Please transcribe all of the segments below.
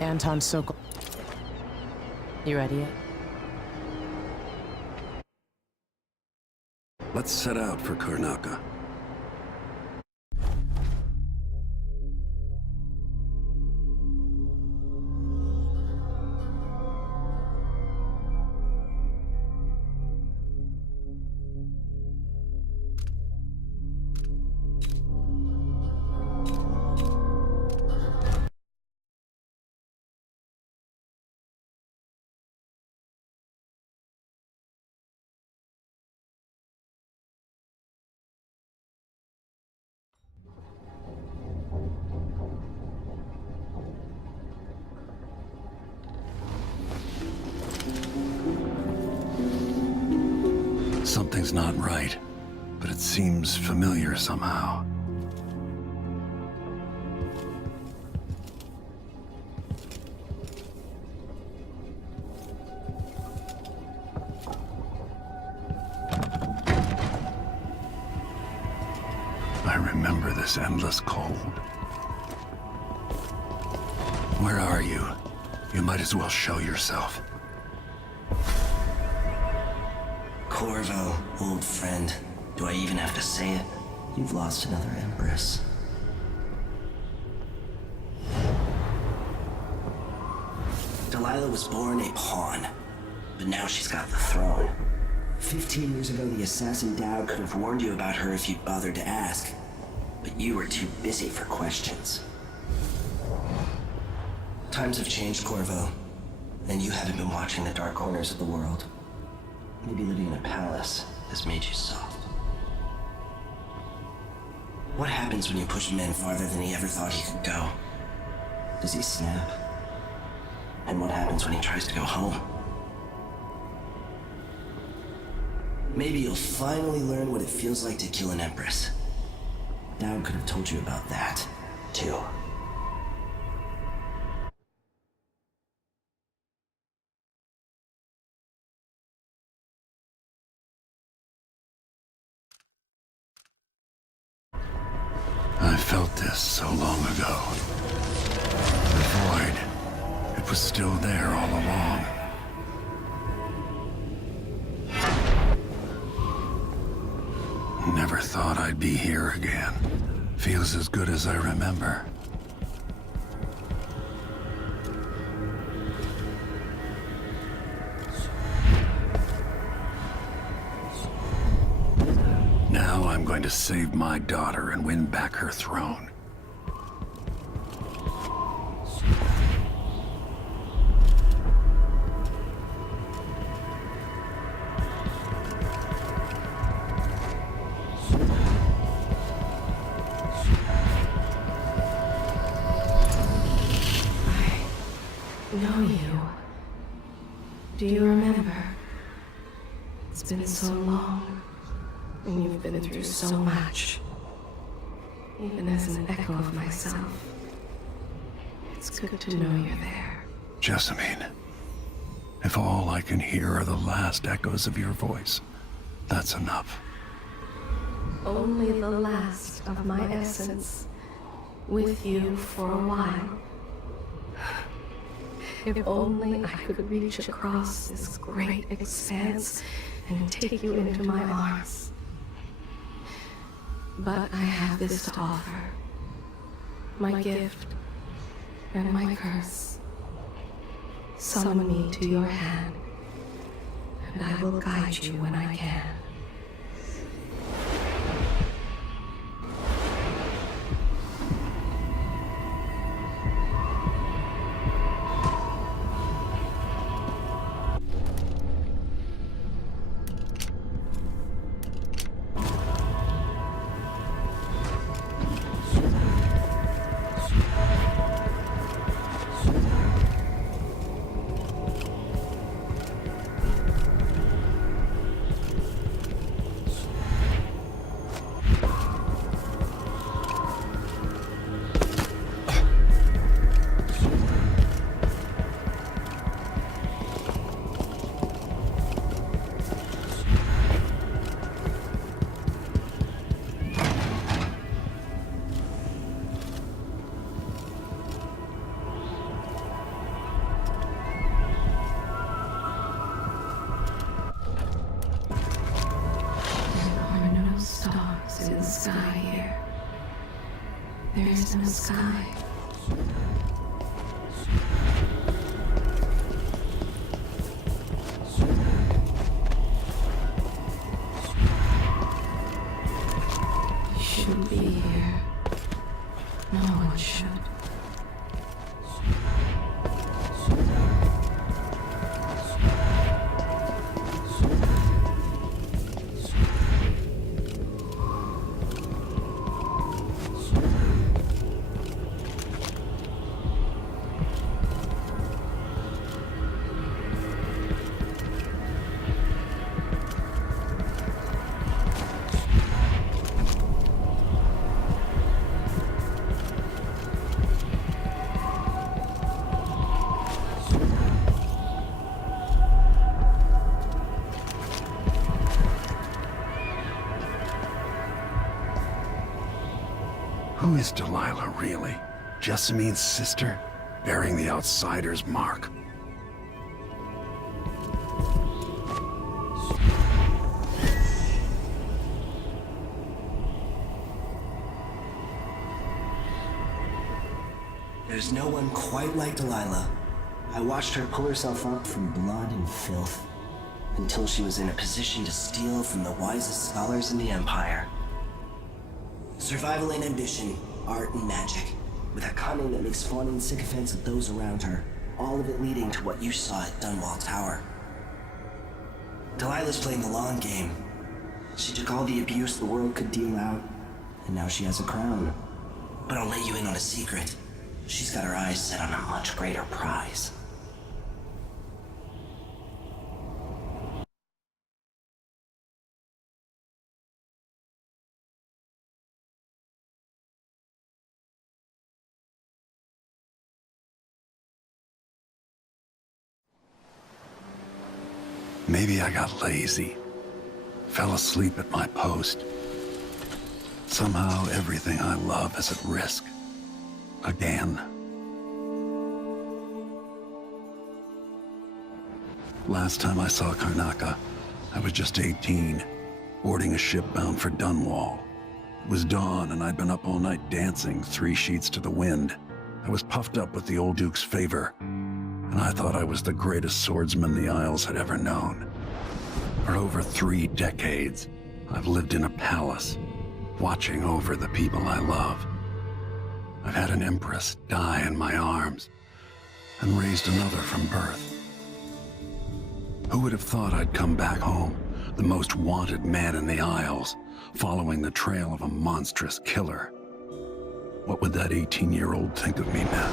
Anton Sokol. You ready yet? Let's set out for Karnaka. Something's not right, but it seems familiar somehow. I remember this endless cold. Where are you? You might as well show yourself. Corvo, old friend. Do I even have to say it? You've lost another Empress. Delilah was born a pawn, but now she's got the throne. 15 years ago, the assassin Dowd could have warned you about her if you'd bothered to ask, but you were too busy for questions. Times have changed, Corvo, and you haven't been watching the dark corners of the world. Maybe living in a palace has made you soft. What happens when you push a man farther than he ever thought he could go? Does he snap? And what happens when he tries to go home? Maybe you'll finally learn what it feels like to kill an Empress. Dowd could have told you about that, too. I felt this so long ago. The void, it was still there all along. Never thought I'd be here again. Feels as good as I remember. Now I'm going to save my daughter and win back her throne. I know you. Do you remember? It's been so long. And you've been through so much. Even as an echo of myself. It's good to know you're there. Jessamine, if all I can hear are the last echoes of your voice, that's enough. Only the last of my essence. With you for a while. If only I could reach across this great expanse and take you into my arms. But I have this to offer. My gift and my curse. Summon me to your hand, and I will guide you when I can. There is no sky. You shouldn't be here. No one should. Who is Delilah, really? Jessamine's sister? Bearing the outsider's mark. There's no one quite like Delilah. I watched her pull herself up from blood and filth until she was in a position to steal from the wisest scholars in the Empire. Survival and ambition, art and magic, with a cunning that makes fawning sycophants of those around her, all of it leading to what you saw at Dunwall Tower. Delilah's playing the long game. She took all the abuse the world could deal out, and now she has a crown. But I'll let you in on a secret. She's got her eyes set on a much greater prize. Maybe I got lazy. Fell asleep at my post. Somehow everything I love is at risk. Again. Last time I saw Karnaca, I was just 18, boarding a ship bound for Dunwall. It was dawn and I'd been up all night dancing 3 sheets to the wind. I was puffed up with the old Duke's favor, and I thought I was the greatest swordsman the Isles had ever known. For over 3 decades, I've lived in a palace, watching over the people I love. I've had an empress die in my arms, and raised another from birth. Who would have thought I'd come back home, the most wanted man in the Isles, following the trail of a monstrous killer? What would that 18-year-old think of me now?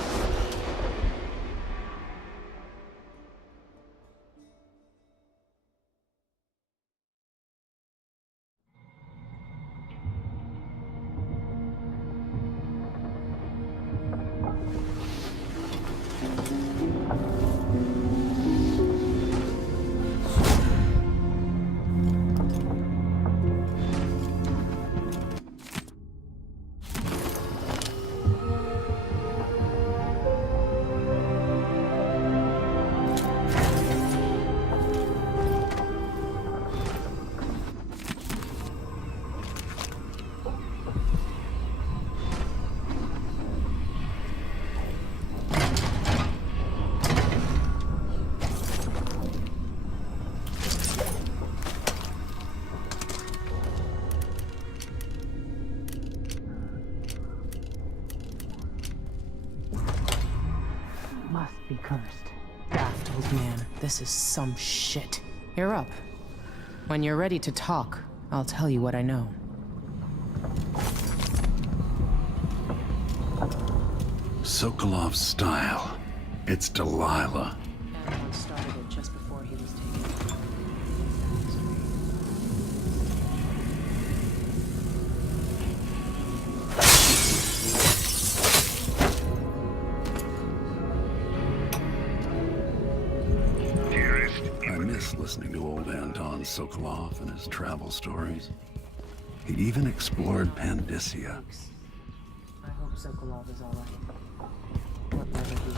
Must be cursed. Daft old man, this is some shit. You're up. When you're ready to talk, I'll tell you what I know. Sokolov's style. It's Delilah. Everyone started it just before he was taken. I miss listening to old Anton Sokolov and his travel stories. He even explored Pandyssia. I hope Sokolov is alright. Whatever he is.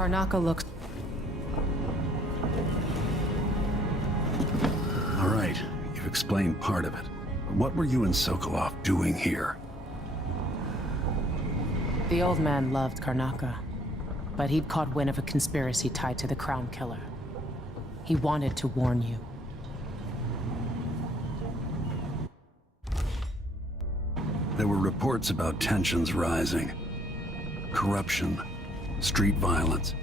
Karnaka looks... All right, you've explained part of it. But what were you and Sokolov doing here? The old man loved Karnaka, but he'd caught wind of a conspiracy tied to the Crown Killer. He wanted to warn you. There were reports about tensions rising. Corruption, street violence.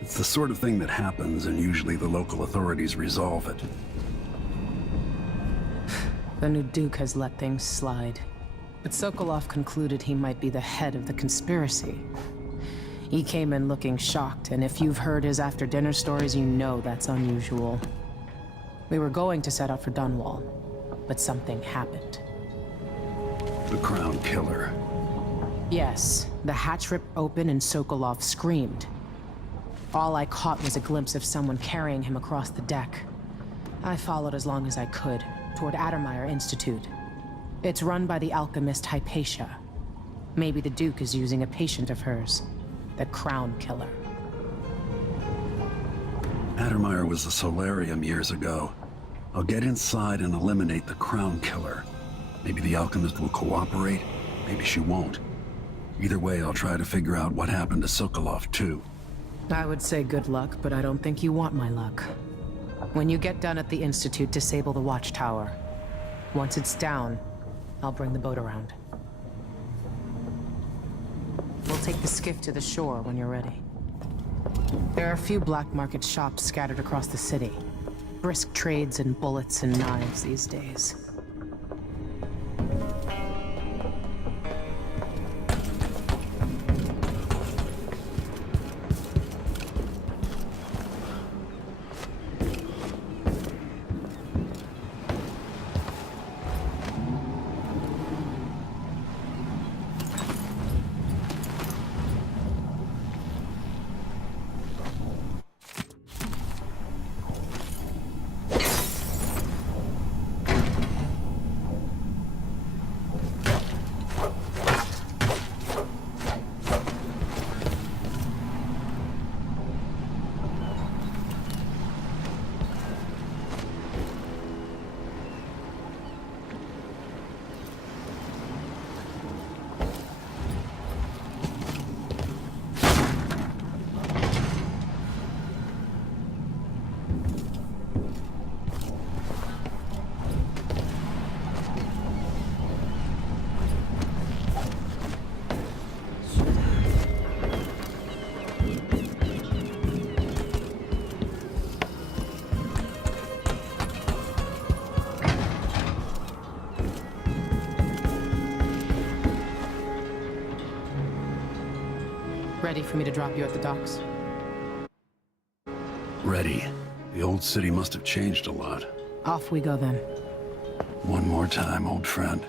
It's the sort of thing that happens, and usually the local authorities resolve it. The new Duke has let things slide. But Sokolov concluded he might be the head of the conspiracy. He came in looking shocked, and if you've heard his after-dinner stories, you know that's unusual. We were going to set out for Dunwall, but something happened. The Crown Killer. Yes, the hatch ripped open and Sokolov screamed. All I caught was a glimpse of someone carrying him across the deck. I followed as long as I could, toward Addermeyer Institute. It's run by the alchemist Hypatia. Maybe the Duke is using a patient of hers, the Crown Killer. Addermeyer was a solarium years ago. I'll get inside and eliminate the Crown Killer. Maybe the alchemist will cooperate, maybe she won't. Either way, I'll try to figure out what happened to Sokolov, too. I would say good luck, but I don't think you want my luck. When you get done at the Institute, disable the watchtower. Once it's down, I'll bring the boat around. We'll take the skiff to the shore when you're ready. There are a few black market shops scattered across the city. Brisk trades in bullets and knives these days. Ready for me to drop you at the docks? Ready. The old city must have changed a lot. Off we go then. One more time, old friend.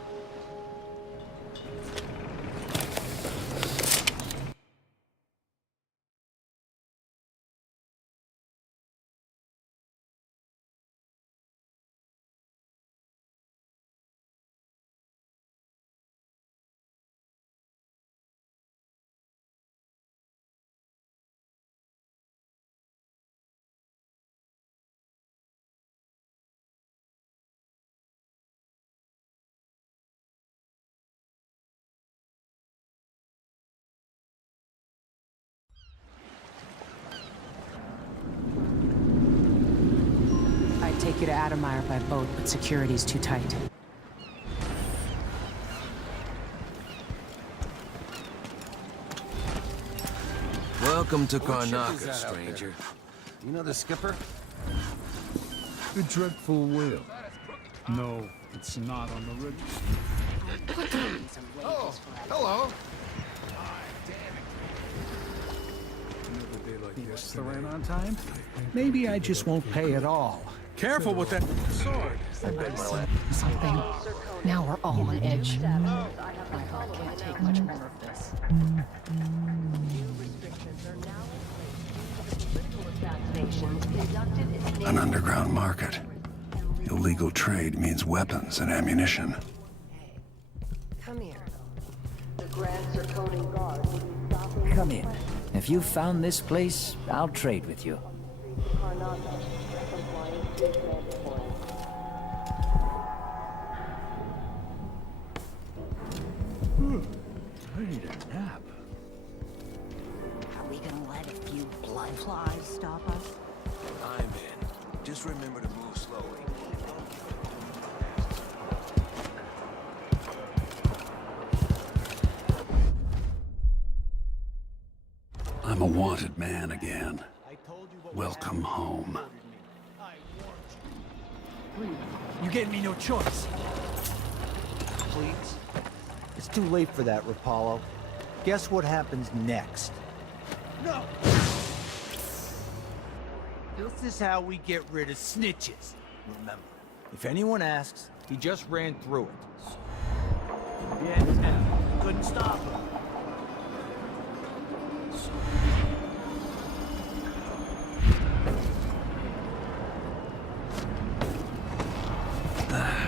I'd take you to Addermeyer by boat, but security's too tight. Welcome to Karnaka, stranger. You know the skipper? The dreadful will. No, it's not on the register. Oh, hello. Another day like this, the rent on time? Maybe I just won't pay at all. Careful with that sword. Something. Now we're all on edge. My heart can't take much more of this. An underground market. Illegal trade means weapons and ammunition. Come here. The Grand Sertonian Guard will be stopping. Come in. If you found this place, I'll trade with you. I need a nap. Are we gonna let a few blood flies stop us? I'm in. Just remember to move slowly. I'm a wanted man again. Welcome home. You're getting me no choice. Please? It's too late for that, Rapallo. Guess what happens next? No! This is how we get rid of snitches. Remember, if anyone asks, he just ran through it. Yeah, couldn't stop him.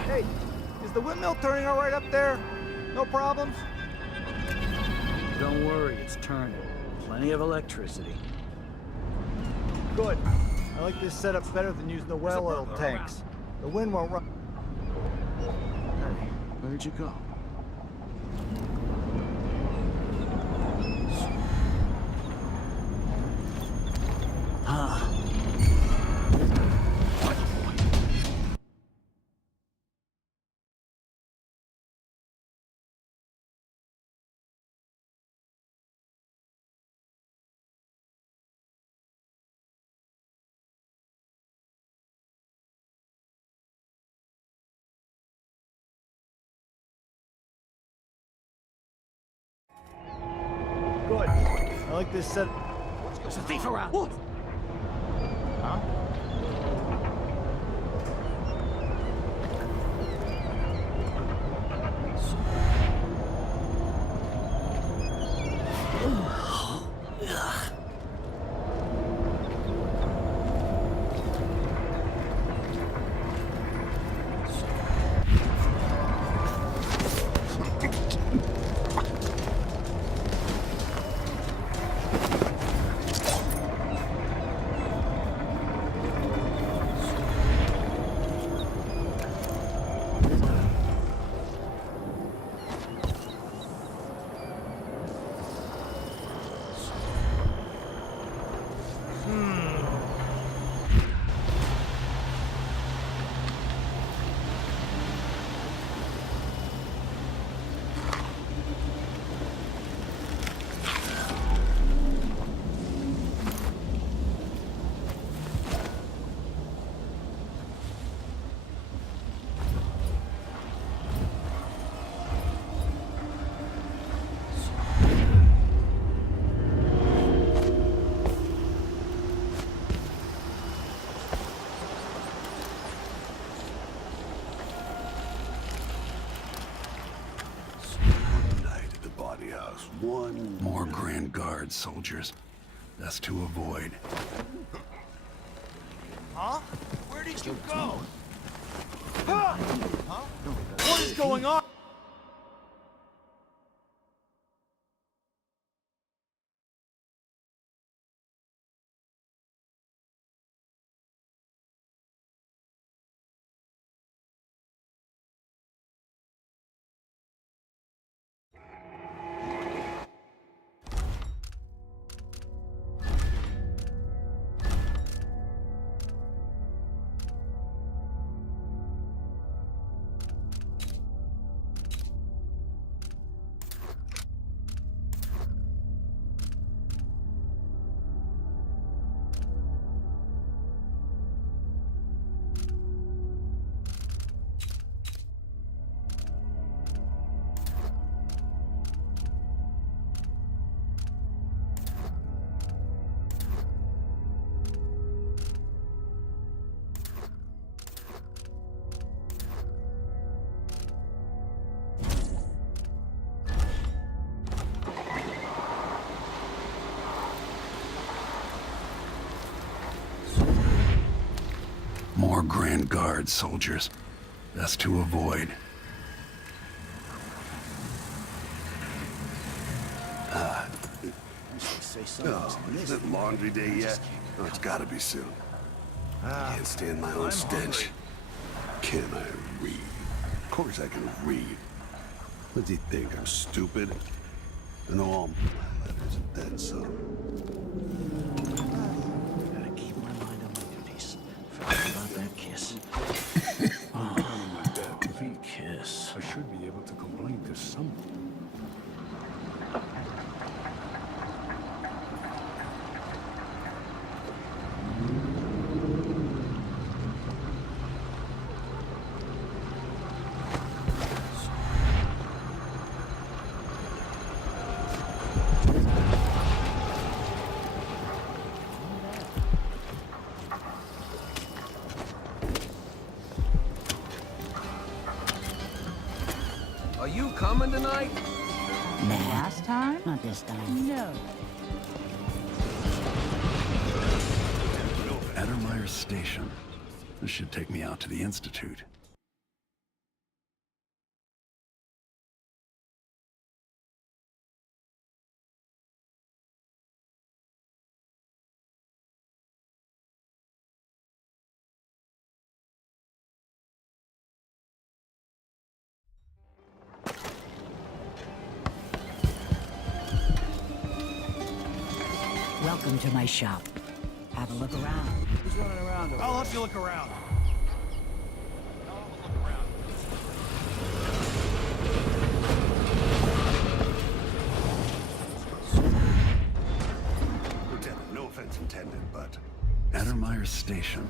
Hey, is the windmill turning all right up there? No problems? Don't worry, it's turning. Plenty of electricity. Good. I like this setup better than using the well oil tanks. The wind won't run. Hey, where'd you go? Huh. Good. I like this set. There's a thief around. What? Huh? One more Grand Guard soldiers. That's to avoid. Huh? Where did you go? Huh? What is going on? More Grand Guard soldiers. That's to avoid. Oh, is it laundry day yet? Oh, it's gotta be soon. I can't stand my own stench. Can I read? Of course I can read. What does he think, I'm stupid? I know all my letters and then some. Gotta keep my mind on my duties. Forgot about that kiss. My bed. Feet. Kiss. I should be able to complain to someone. Are you coming tonight? Last time? Not this time. No. Addermeyer Station. This should take me out to the Institute. Welcome to my shop. Have a look around. Who's running around? I'll help you look around. Lieutenant, no offense intended, but Addermeyer Station.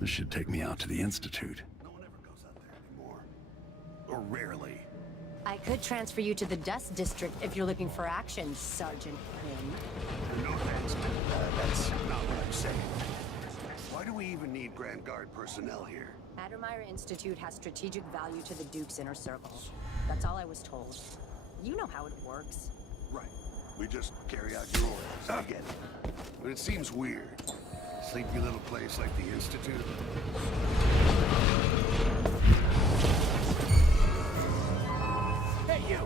This should take me out to the Institute. no one ever goes out there anymore. Or rarely. I could transfer you to the Dust District if you're looking for action, Sergeant Quinn. No offense, that's not what I'm saying. Why do we even need Grand Guard personnel here? Addermeyer Institute has strategic value to the Duke's inner circle. That's all I was told. You know how it works. Right. We just carry out your orders. I get it. But it seems weird. Sleepy little place like the Institute. Hey, you!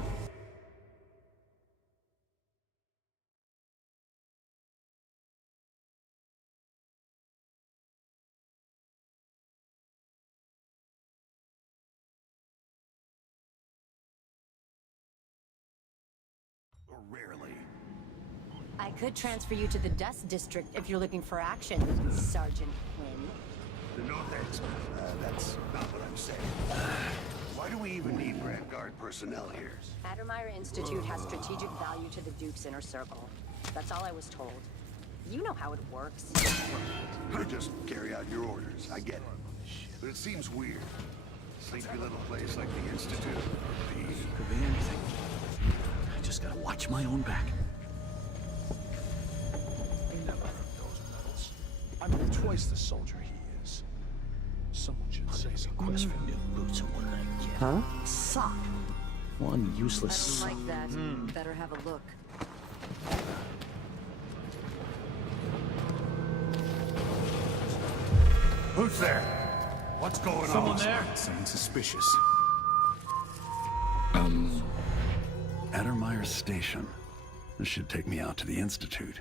Or rarely. I could transfer you to the Dust District if you're looking for action, Sergeant Quinn. No thanks. That's not what I'm saying. Why do we even need Grand Guard personnel here? Addermeyer Institute has strategic value to the Duke's inner circle. That's all I was told. You know how it works. We just carry out your orders. I get it. But it seems weird. Sleepy little place like the Institute. Could be anything. I just gotta watch my own back. He never earned those medals. I mean, twice the soldier he is. Someone should say something. Quest for new boots and what did I get? Huh? Sock. One useless sock. Like that. Better have a look. Who's there? What's going on? Someone there? Someone suspicious. Addermeyer Station. This should take me out to the Institute.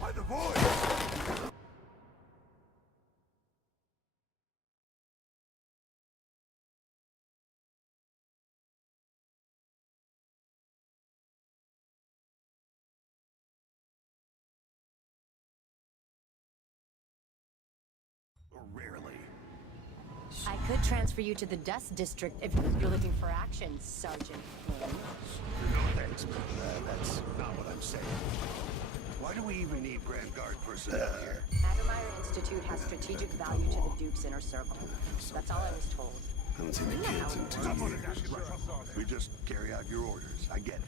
By the voice! Or rarely. I could transfer you to the Dust District if you're looking for action, Sergeant Quinn. No thanks, that's not what I'm saying. Why do we even need Grand Guard personnel here? Addermeyer Institute has strategic value to the Duke's inner circle. That's all I was told. I haven't seen the kids in 2 years. We just carry out your orders. I get it.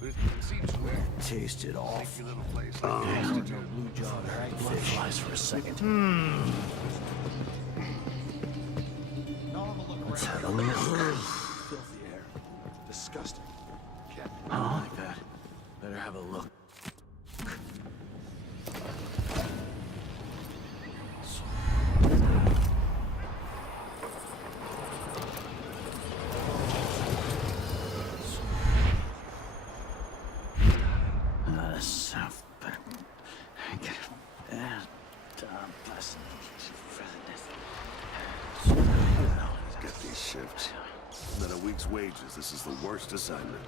But it seems weird. Tasted awful. Sleepy little place like the Institute. Blue jaw dragonfish. Flies for a second. Let's have a look. Filthy air. Disgusting. Cat. I don't like that. Better have a look. shift. And then a week's wages. This is the worst assignment.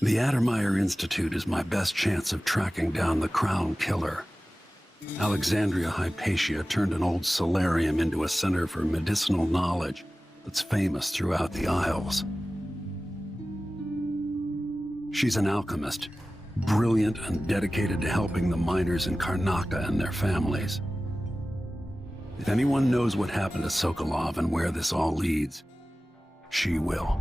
The Addermeyer Institute is my best chance of tracking down the Crown Killer. Alexandria Hypatia turned an old solarium into a center for medicinal knowledge that's famous throughout the Isles. She's an alchemist, brilliant and dedicated to helping the miners in Karnaca and their families. If anyone knows what happened to Sokolov and where this all leads, she will.